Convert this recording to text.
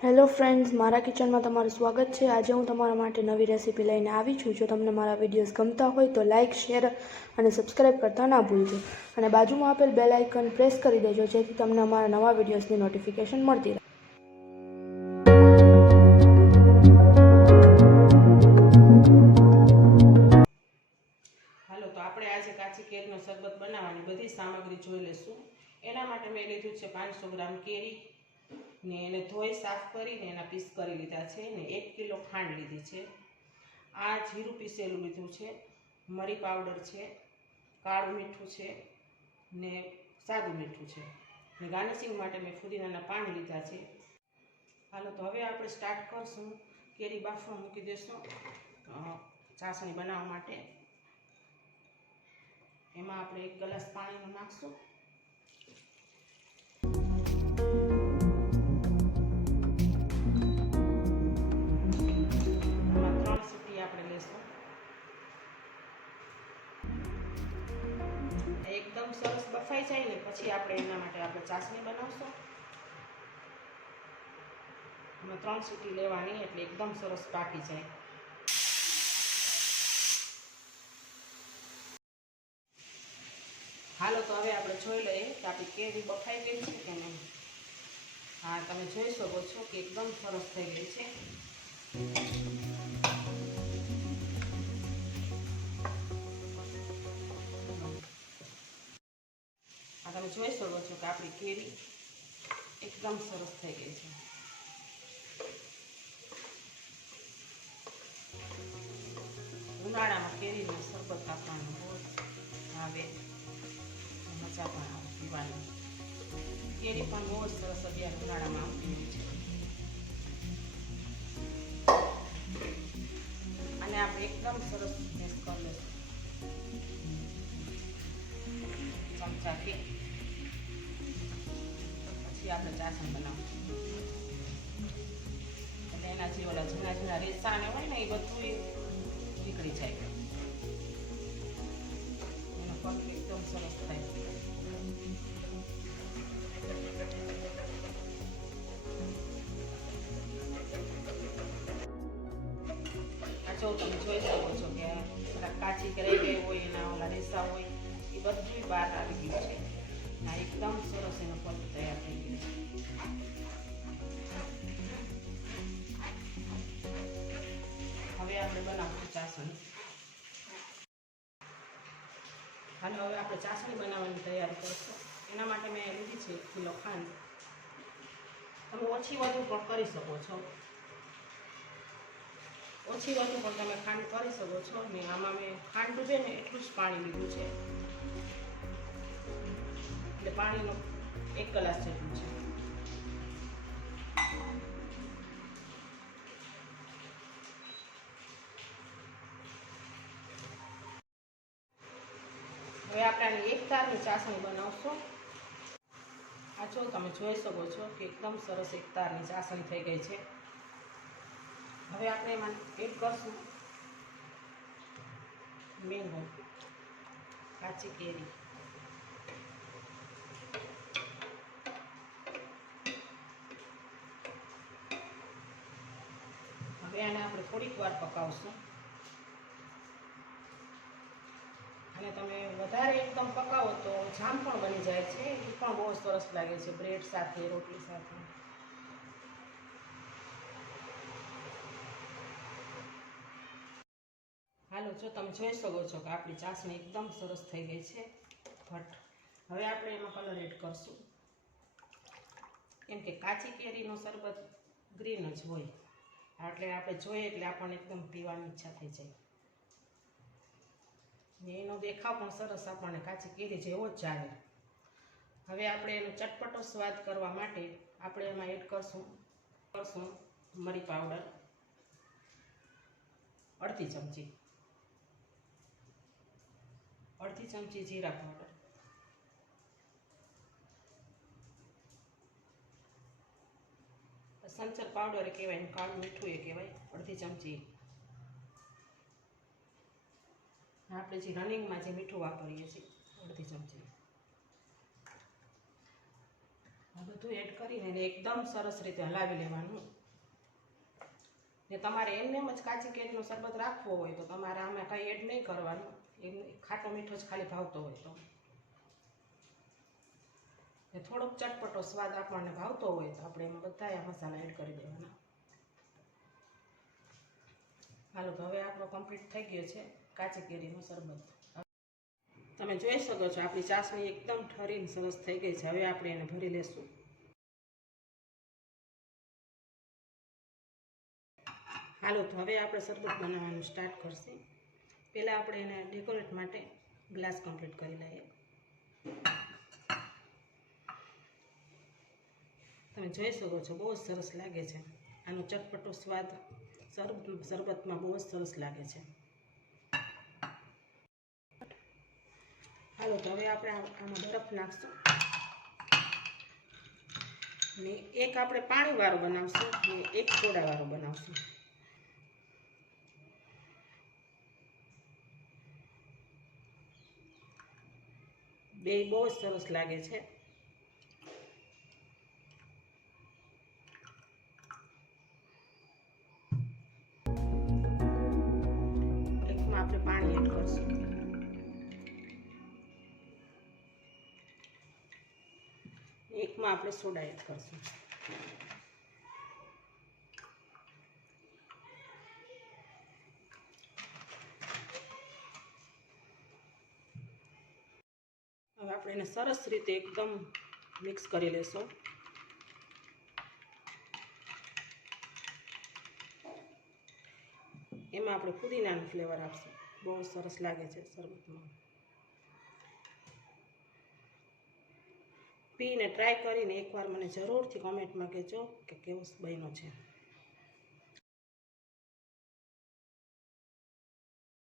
Hello friends, મારા કિચનમાં તમારું સ્વાગત છે। આજે હું તમારા માટે નવી રેસીપી લઈને આવી છું। જો તમને મારા વિડીયોઝ ગમતા હોય તો લાઇક, શેર અને સબસ્ક્રાઈબ કરતા ના ભૂલજો અને બાજુમાં આપેલ બેલ આઇકન પ્રેસ કરી દેજો જેથી તમને અમારા નવા વિડીયોઝની નોટિફિકેશન મળતી રહે। હાલો તો આપણે આજે કાચી કેરીનો શરબત બનાવવાની બધી સામગ્રી જોઈ લઈશું। એના માટે મેં લીધું છે 500 ગ્રામ કેરી ને એને ધોઈ સાફ કરીને એના પીસ કરી લીધા છે ને 1 કિલો ખાંડ લીધી છે। આ જીરું પીસેલું લીધું છે, મરી પાવડર છે, કાળું મીઠું છે ને સાદું મીઠું છે ને ગાર્નિશિંગ માટે મેં ફુદીનાના પાન લીધા છે। હાલો તો હવે આપણે સ્ટાર્ટ કરશું। કેરી બાફવા મૂકી દઈશું ચાસણી બનાવવા માટે। એમાં આપણે 1 ગ્લાસ પાણીનું નાખશું। એમાં 3 સીટી આપણે લેશું। એકદમ સરસ બફાઈ જાય ને પછી આપણે એના માટે આપણે ચાસણી બનાવશું। એમાં 3 સીટી લેવાની એટલે એકદમ સરસ પાકી જાય। હાલો તો હવે આપણે જોઈ લઈએ કે આપણી કેરી બફાઈ ગઈ છે કે નહીં। હા, તમે જોઈ શકો છો કે એકદમ સરસ થઈ ગઈ છે। આ તમે જોઈ શકો છો કે આપણી કેરી એકદમ સરસ થઈ ગઈ છે। ઉનાળામાં કેરીનો શરબત આપવાનો બહુ આવે, મજા પણ આવે પીવાની। કેરી પણ બહુ સરસ અત્યારે ઉનાળામાં આવતી હોય છે। અને આપણે એકદમ સરસ મિક્સ કરી લઈશું ચમચાથી। પછી આપણે ચાસણી બનાવશું એટલે એના જે ઓલા ઝીણા ઝીણા રેસા ને હોય ને એ બધું નીકળી જાય, એનો પગ એકદમ સરસ થાય। જો તમે જોઈ શકો છો કે કાચી રહી ગઈ હોય એના ઓલા રેસા હોય એ બધું બહાર આવી ગયું છે। આ એકદમ સરસ એનો પલ્પ તૈયાર થઈ ગયો છે। હવે આપણે બનાવશું ચાસણી। અને હવે આપણે ચાસણી બનાવવાની તૈયારી કરીશું। એના માટે મેં લીધી છે 1 કિલો ખાંડ। તમે ઓછી વધુ પણ કરી શકો છો, ઓછી વધુ પણ તમે ખાંડ કરી શકો છો ને આમાં મેં ખાંડ ડૂબે ને એટલું જ પાણી લીધું છે એટલે પાણીનો 1 ગ્લાસ જેટલું છે। હવે આપણે આની 1 તારની ચાસણી બનાવશું। આ જો તમે જોઈ શકો છો કે એકદમ સરસ 1 તારની ચાસણી થઈ ગઈ છે। હવે આપણે એમાં એડ કરશું મેંગો, કાચી કેરી। હવે આને આપણે થોડીક વાર પકાવશું અને તમે વધારે એકદમ પકાવો તો જામ પણ બની જાય છે, એ પણ બહુ સરસ લાગે છે બ્રેડ સાથે, રોટલી સાથે। હાલો જો તમે જોઈ શકો છો કે આપણી ચાસણી એકદમ સરસ થઈ ગઈ છે ઘટ। હવે આપણે એમાં કલર એડ કરશું, કેમ કે કાચી કેરીનો શરબત ગ્રીન જ હોય એટલે આપણે જોઈએ એટલે આપણને એકદમ પીવાની ઈચ્છા થઈ જાય ને એનો દેખાવ પણ સરસ આપણને કાચી કેરી જેવો જ આવે। હવે આપણે એનો ચટપટો સ્વાદ કરવા માટે આપણે એમાં એડ કરશું મરી પાવડર અડધી ચમચી, અડધી ચમચી જીરા પાવડર, સંચર પાવડર કહેવાય, કાળું મીઠું એ કહેવાય, અડધી ચમચી। આપણે જે રનિંગમાં જે મીઠું વાપરીએ છીએ અડધી ચમચી। આ બધું એડ કરીને એને એકદમ સરસ રીતે હલાવી લેવાનું. ને તમારે એમને જ કાચી કેરીનો શરબત રાખવો હોય તો તમારે આમાં કંઈ એડ નહીં કરવાનું, એમ ખાટો મીઠો જ ખાલી ભાવતો હોય તો. ને થોડોક ચટપટો સ્વાદ આપણને ભાવતો હોય તો આપણે એમાં બધા મસાલા એડ કરી દેવાના. હાલો તો હવે આપણો કમ્પ્લીટ થઈ ગયો છે કાચી કેરીનો શરબત. તમે જોઈ શકો છો આપણી ચાસણી એકદમ ઠરીને સરસ થઈ ગઈ છે. હવે આપણે એને ભરી લેશું. હાલો તો હવે આપણે શરબત બનાવવાનું સ્ટાર્ટ કરશું. પહેલાં આપણે એને ડેકોરેટ માટે ગ્લાસ કમ્પ્લીટ કરી લઈએ. તમે જોઈ શકો છો બહુ જ સરસ લાગે છે. આનો ચટપટો સ્વાદ શરબતમાં બહુ જ સરસ લાગે છે. હાલો તો હવે આપણે આમાં બરફ નાખશું ને એક આપણે પાણીવાળો બનાવશું ને એક સોડાવાળો બનાવશું. બે બહુ જ સરસ લાગે છે. એકમાં આપણે પાણી એડ કરશું. એકમાં આપણે સોડા એડ કરશું. હવે આપણે એને સરસ રીતે એકદમ મિક્સ કરી લેશું. એમાં આપણે પુદીનાનું ફ્લેવર આપશું. બહુ સરસ લાગે છે શરબતમાં. પીને ટ્રાય કરીને એકવાર મને જરૂરથી કોમેન્ટમાં કહેજો કે કેવો બન્યો છે.